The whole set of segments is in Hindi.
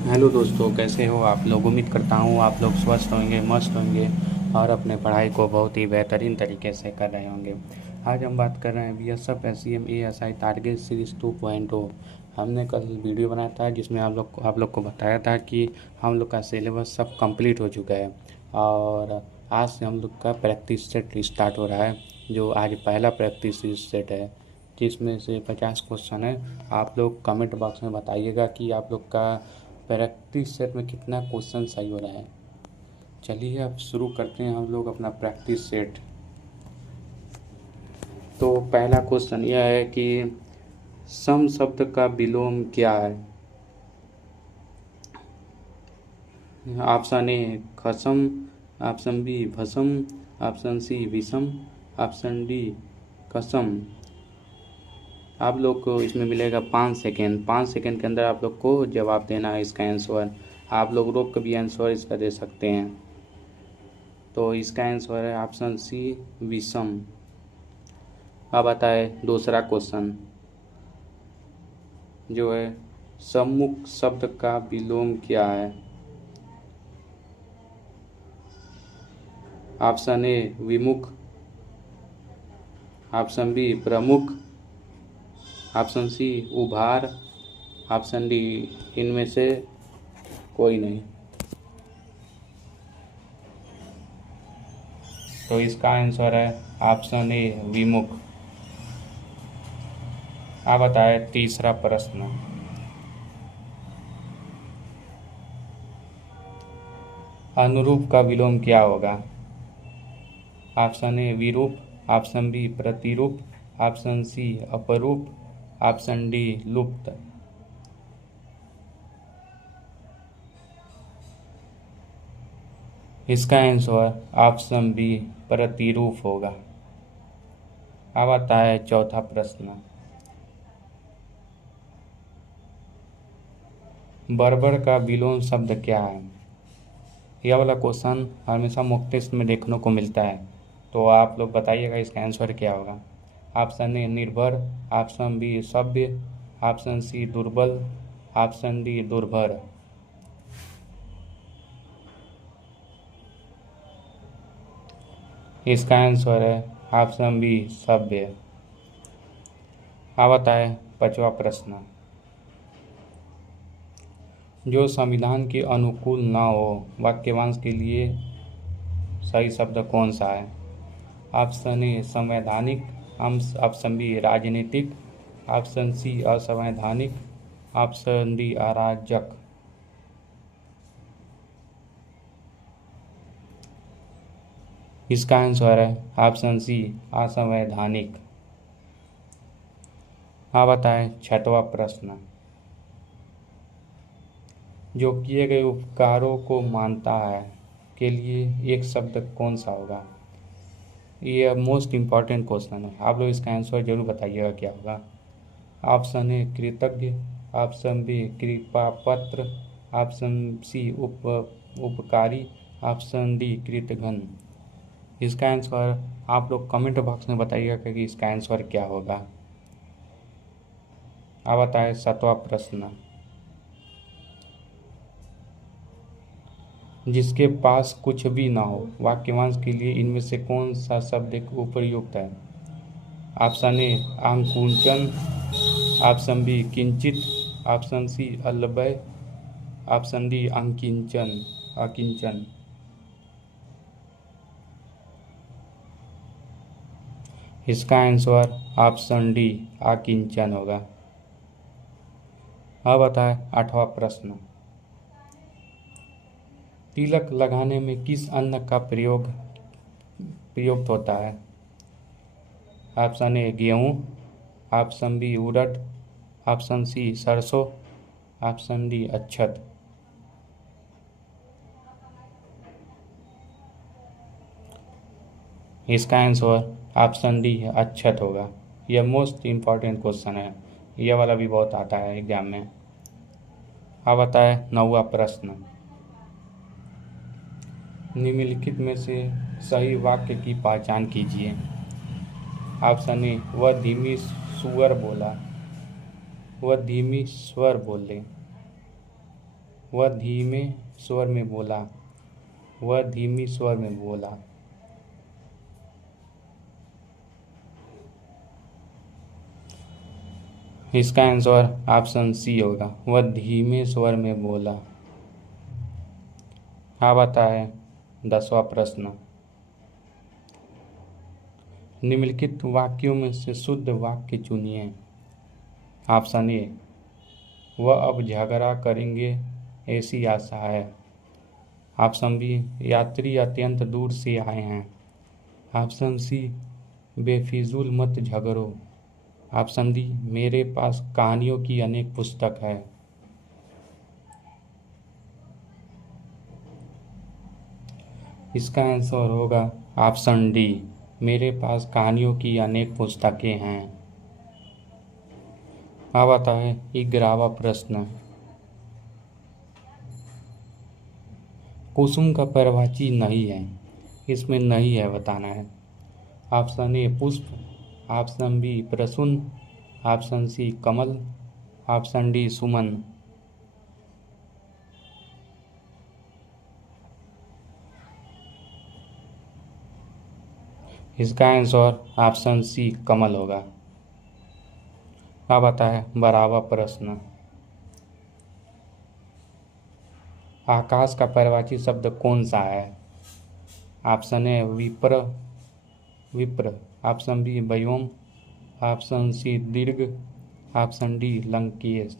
हेलो दोस्तों, कैसे हो आप लोग। उम्मीद करता हूँ आप लोग स्वस्थ होंगे, मस्त होंगे और अपने पढ़ाई को बहुत ही बेहतरीन तरीके से कर रहे होंगे। आज हम बात कर रहे हैं BSF SCM ASI target series 2.0। हमने कल वीडियो बनाया था जिसमें आप लोग को बताया था कि हम लोग का सिलेबस सब कंप्लीट हो चुका है और आज से हम लोग का प्रैक्टिस सेट स्टार्ट हो रहा है। जो आज पहला प्रैक्टिस सेट है जिसमें से 50 क्वेश्चन है। आप लोग कमेंट बॉक्स में बताइएगा कि आप लोग का प्रैक्टिस सेट में कितना क्वेश्चन सही हो रहा है। चलिए अब शुरू करते हैं हम लोग अपना प्रैक्टिस सेट। तो पहला क्वेश्चन यह है कि सम शब्द का विलोम क्या है। ऑप्शन ए खसम, ऑप्शन बी भसम, ऑप्शन सी विषम, ऑप्शन डी कसम। आप लोग को इसमें मिलेगा 5 सेकेंड। 5 सेकेंड के अंदर आप लोग को जवाब देना है इसका आंसर। आप लोग रोक कर भी आंसर इसका दे सकते हैं। तो इसका आंसर है ऑप्शन सी विषम। अब आता है दूसरा क्वेश्चन जो है सम्मुख शब्द का विलोम क्या है। ऑप्शन ए विमुख, ऑप्शन बी प्रमुख, ऑप्शन सी उभार, ऑप्शन डी इनमें से कोई नहीं। तो इसका आंसर है ऑप्शन ए विमुख। अब आता है तीसरा प्रश्न। अनुरूप का विलोम क्या होगा। ऑप्शन ए विरूप, ऑप्शन बी प्रतिरूप, ऑप्शन सी अपरूप, ऑप्शन डी लुप्त। इसका आंसर ऑप्शन बी प्रतिरूप होगा। अब आता है चौथा प्रश्न। बर्बर का विलोम शब्द क्या है। यह वाला क्वेश्चन हमेशा मॉक टेस्ट में देखने को मिलता है, तो आप लोग बताइएगा इसका आंसर क्या होगा। ऑप्शन ए निर्भर, ऑप्शन बी सभ्य, ऑप्शन सी दुर्बल, ऑप्शन डी दुर्भर। इसका आंसर है ऑप्शन बी सभ्य। अब आता है पांचवा प्रश्न। जो संविधान के अनुकूल न हो वाक्यांश के लिए सही शब्द कौन सा है। ऑप्शन ए संवैधानिक, ऑप्शन बी राजनीतिक, ऑप्शन सी असंवैधानिक, ऑप्शन डी अराजक। इसका आंसर है ऑप्शन सी असंवैधानिक। अब आता है छठवां प्रश्न। जो किए गए उपकारों को मानता है के लिए एक शब्द कौन सा होगा। ये मोस्ट इम्पॉर्टेंट क्वेश्चन है, आप लोग इसका आंसर जरूर बताइएगा क्या होगा। ऑप्शन ए कृतज्ञ, ऑप्शन बी कृपापत्र, ऑप्शन सी उपकारी, ऑप्शन डी कृतघ्न। इसका आंसर आप लोग कमेंट बॉक्स में बताइएगा कि इसका आंसर क्या होगा। अब आता है सातवां प्रश्न। जिसके पास कुछ भी ना हो वाक्यांश के लिए इनमें से कौन सा शब्द एक उपयुक्त है। ऑप्शन ए आंकुचन, ऑप्शन बी किंचित, ऑप्शन सी अलवय, ऑप्शन डी अकिंचन अकिंचन। इसका आंसर ऑप्शन डी अकिंचन होगा। अब आता है आठवां प्रश्न। तिलक लगाने में किस अन्न का प्रयुक्त होता है। ऑप्शन ए गेहूँ, ऑप्शन बी उड़द, ऑप्शन सी सरसों, ऑप्शन डी अक्षत। इसका आंसर ऑप्शन डी अक्षत होगा। यह मोस्ट इम्पॉर्टेंट क्वेश्चन है, यह वाला भी बहुत आता है एग्जाम में। अब आता है नौवां प्रश्न। निम्नलिखित में से सही वाक्य की पहचान कीजिए। ऑप्शन ए वह धीमी सुअर बोला, वह धीमी स्वर बोले, वह धीमे स्वर में बोला। वह धीमी स्वर में बोला। इसका आंसर ऑप्शन सी होगा, वह धीमे स्वर में बोला। अब आता है 10वां प्रश्न। निम्नलिखित वाक्यों में से शुद्ध वाक्य चुनिए। ऑप्शन ए, वह अब झगड़ा करेंगे ऐसी आशा है। ऑप्शन बी, यात्री अत्यंत दूर से आए हैं। ऑप्शन सी, बेफिजूल मत झगड़ो। ऑप्शन डी, मेरे पास कहानियों की अनेक पुस्तक है। इसका आंसर होगा ऑप्शन डी, मेरे पास कहानियों की अनेक पुस्तकें हैं। अब आता है 11वां प्रश्न। कुसुम का पर्यायवाची नहीं है, इसमें नहीं है बताना है। ऑप्शन ए पुष्प, ऑप्शन बी प्रसून, ऑप्शन सी कमल, ऑप्शन डी सुमन। इसका आंसर ऑप्शन सी कमल होगा। अब आता है 12वां प्रश्न। आकाश का पर्यायवाची शब्द कौन सा है? ऑप्शन ए विप्र, ऑप्शन बी व्योम, ऑप्शन सी दीर्घ, ऑप्शन डी लंकेश।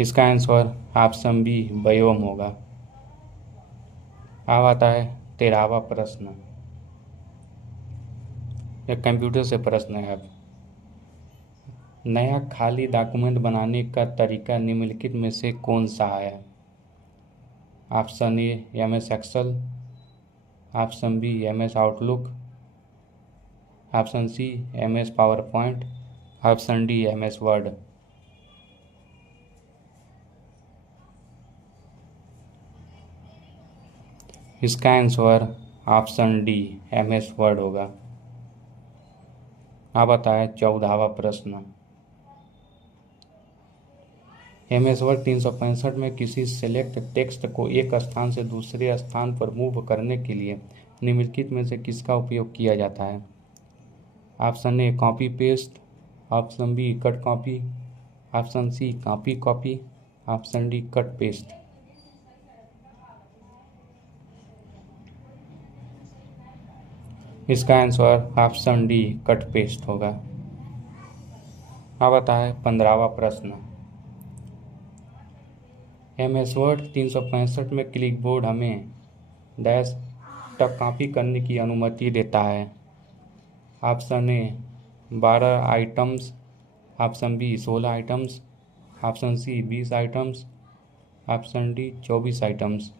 इसका आंसर ऑप्शन बी व्योम होगा। अब आता है 13वां प्रश्न। यह कंप्यूटर से प्रश्न है। अब नया खाली डॉक्यूमेंट बनाने का तरीका निम्नलिखित में से कौन सा है? Option A MS Excel, option B MS Outlook, option C MS PowerPoint, option D MS Word. इसका answer option D MS Word होगा। अब आता है 14वां प्रश्न। MS वर्ड 365 में किसी सेलेक्ट टेक्स्ट को एक स्थान से दूसरे स्थान पर मूव करने के लिए निम्नलिखित में से किसका उपयोग किया जाता है? Option A copy paste, option B cut copy, option C copy copy, option D cut paste. इसका answer option D cut paste होगा। अब आता है 15वां प्रश्न। MS वर्ड 365 में क्लिकबोर्ड हमें डैश तक कॉपी करने की अनुमति देता है। Option A 12 items, option B 16 items, option C 20 items, option D 24 items.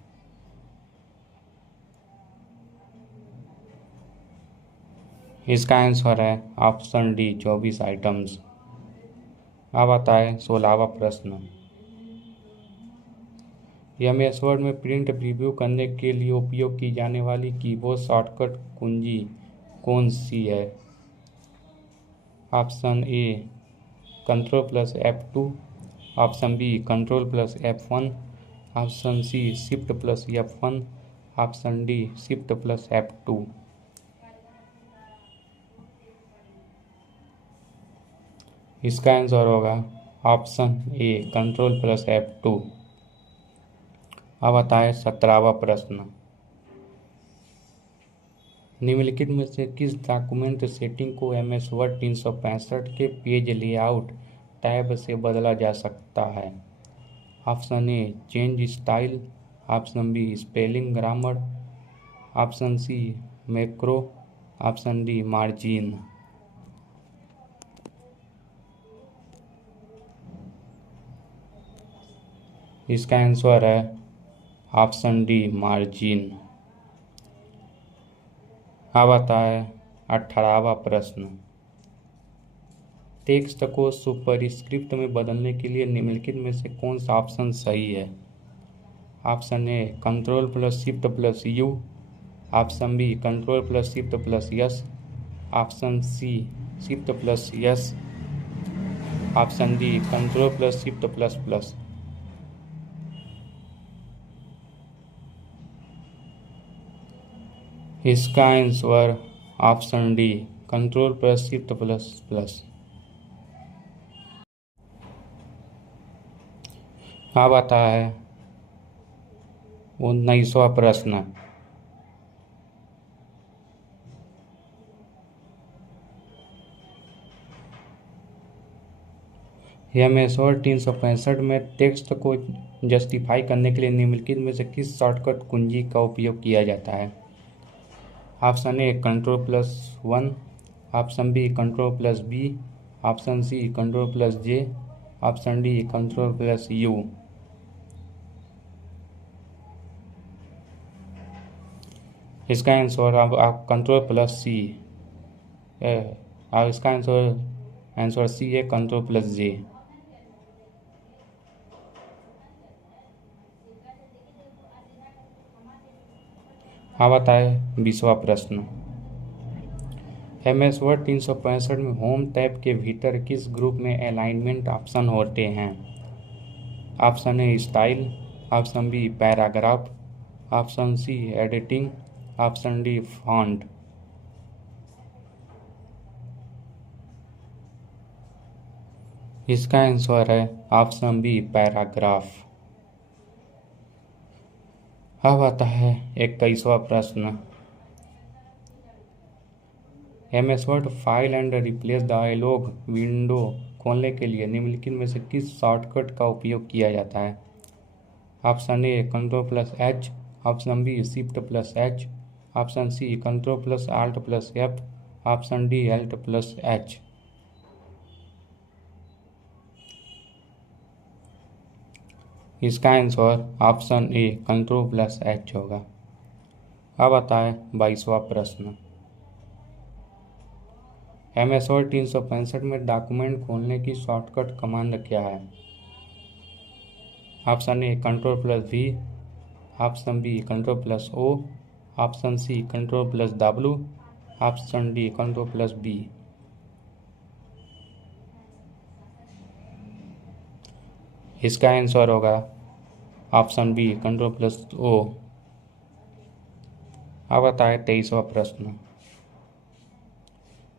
इसका आंसर है ऑप्शन डी 24 आइटम्स। अब आता है 16वां प्रश्न। MS वर्ड में प्रिंट प्रीव्यू करने के लिए उपयोग की जाने वाली कीबोर्ड शॉर्टकट कुंजी कौन सी है? Option A Ctrl+F2, option B Ctrl+F1, option C Shift+F1, option D Shift+F2। इसका आंसर होगा ऑप्शन ए Ctrl+F2। अब आता है 17वां प्रश्न। निम्नलिखित में से किस डॉक्यूमेंट सेटिंग को MS वर्ड 365 के पेज लेआउट टैब से बदला जा सकता है? Option A change style, option B spelling grammar, option C macro, option D margin. इसका आंसर है ऑप्शन डी मार्जिन। अब आता है 18वां प्रश्न। टेक्स्ट को सुपरस्क्रिप्ट में बदलने के लिए निम्नलिखित में से कौन सा ऑप्शन सही है? Option A Ctrl+Shift+U, option B Ctrl+Shift+S, option C Shift+S, option D control plus shift plus plus. इसका answer option D control plus shift plus plus. अब आता है 19वां प्रश्न। MS वर्ड 365 में टेक्स्ट को जस्टिफाई करने के लिए निम्नलिखित में से किस शॉर्टकट कुंजी का उपयोग किया जाता है? Option A control plus 1, option B control plus B, option C control plus J, option D control plus U. इसका आंसर आप कंट्रोल प्लस सी है। और इसका आंसर सी है कंट्रोल प्लस जे। अब आता है 20वां प्रश्न। MS वर्ड 365 में होम टैब के भीतर किस ग्रुप में अलाइनमेंट ऑप्शन होते हैं? Option A style, option B paragraph, option C editing, option D font. इसका आंसर है ऑप्शन बी पैराग्राफ। अब आता है 21वां प्रश्न। MS word file and replace dialog window खोलने के लिए निम्नलिखित में से किस शॉर्टकट का उपयोग किया जाता है? Option A control plus H, option B shift plus H, option C control plus alt plus F, option D alt plus H. इसका answer option A control plus H होगा। अब आता है 22वां प्रश्न। MS वर्ड 365 में डॉक्यूमेंट खोलने की शॉर्टकट कमांड क्या है? Option A control plus V, option B control plus O, option C control plus W, option D control plus B. इसका आंसर होगा option B control plus O. अब आता है 23वां प्रश्न।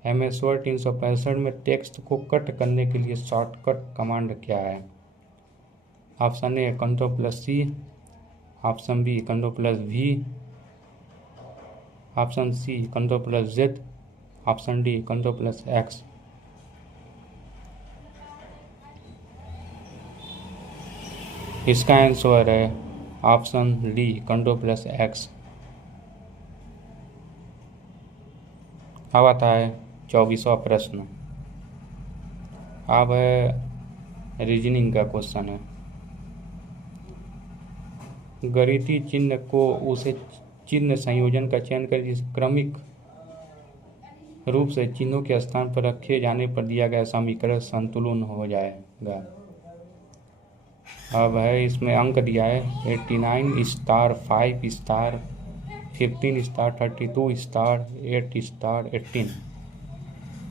MS वर्ड 365 में टेक्स्ट को कट करने के लिए शॉर्टकट कमांड क्या है? Option A control plus C, option B control plus V, option C control plus Z, option D control plus X. इसका आंसर है option D control plus X. अब आता है 24वां प्रश्न। अब है रीजनिंग का क्वेश्चन है। गणितीय चिन्ह को उसे चिन्ह संयोजन का चयन कर जिस क्रमिक रूप से चिन्हों के स्थान पर रखे जाने पर दिया गया समीकरण संतुलन हो जाएगा। अब है इसमें अंक दिया है 89 star 5 star 15 star 32 star 8 star 18।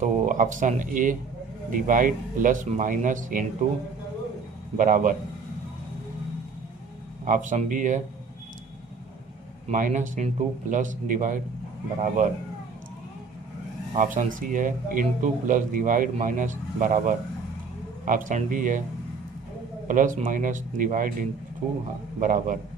तो option A divide plus minus into बराबर, ऑप्शन बी है माइनस इंटू प्लस डिवाइड बराबर, ऑप्शन सी है इंटू प्लस डिवाइड माइनस बराबर, ऑप्शन डी है प्लस माइनस डिवाइड इंटू बराबर।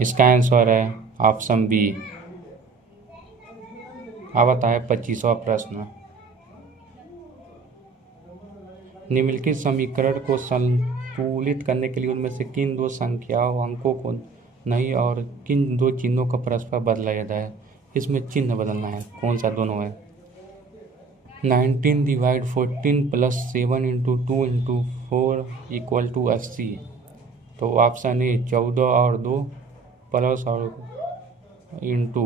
इसका आंसर है ऑप्शन बी। अब आता है 25वां प्रश्न। निम्नलिखित समीकरण को संतुलित करने के लिए उनमें से किन दो संख्याओं अंकों को नहीं और किन दो चिन्हों का परस्पर बदला जाता है? इसमें चिन्ह बदलना है, कौन सा दोनों है? 19 divide 14 plus 7 into 2 into 4 equal to 80। तो ऑप्शन ए 14 और 2 प्लस और इंटू,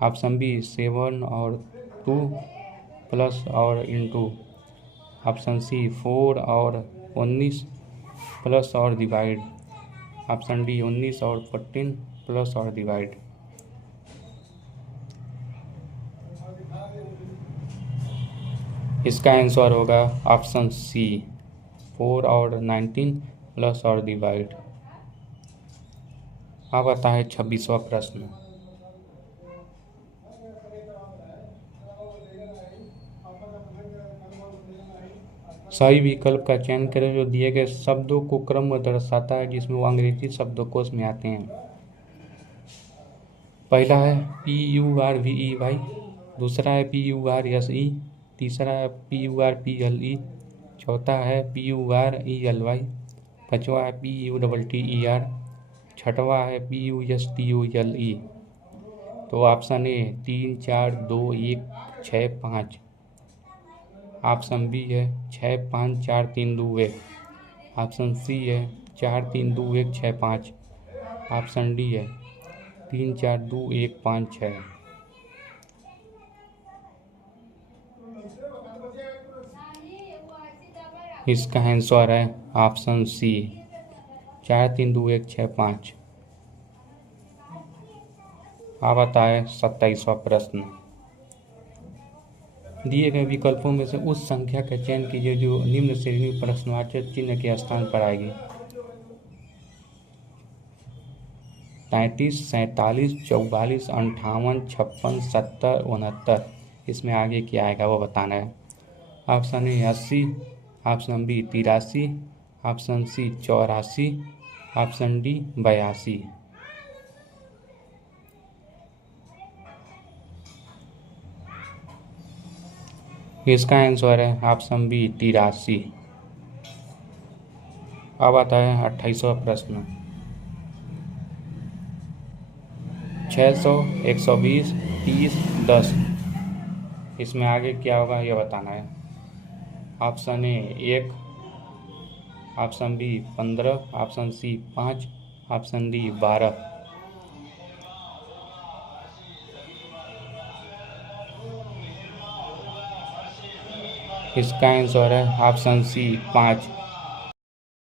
ऑप्शन बी 7 और 2 प्लस और इंटू, ऑप्शन सी 4 और 19 प्लस और डिवाइड, ऑप्शन डी 19 और 14 प्लस और डिवाइड। इसका आंसर होगा ऑप्शन सी 4 और 19 प्लस और डिवाइड। अब आता है 26वां प्रश्न। सही विकल्प का चयन करें जो दिए गए शब्दों को क्रम दर्शाता है जिसमें वो अंग्रेजी शब्दकोश में आते हैं। पहला है PURVEY, दूसरा है PURSE, तीसरा है PURPLE, चौथा है PURELY, पांचवा है PUTTER, छठवा है PUSTULE। तो ऑप्शन ए 3 4 2 1 6 5, ऑप्शन बी है 6 5 4 3 2 1, ऑप्शन सी है 4 3 2 1 6 5, ऑप्शन डी है 3 4 2 1 5 6। इसका आंसर है ऑप्शन सी 4 3 2 1 6 5। अब आता है 27वां प्रश्न। दिए गए विकल्पों में से उस संख्या का चयन कीजिए जो निम्न श्रेणी प्रश्नवाचक चिन्ह के स्थान पर आएगी। 33, 47, 44, 58, 56, 70, 69। इसमें आगे क्या आएगा वो बताना है। Option A 80, option B 83, option C 84, option D 82। इसका आंसर है ऑप्शन बी 83। अब आता है 28वां प्रश्न। 600, 120, 30, 10। इसमें आगे क्या होगा ये बताना है। Option A 1, option B 15, option C 5, option D 12। इसका आंसर है ऑप्शन सी 5।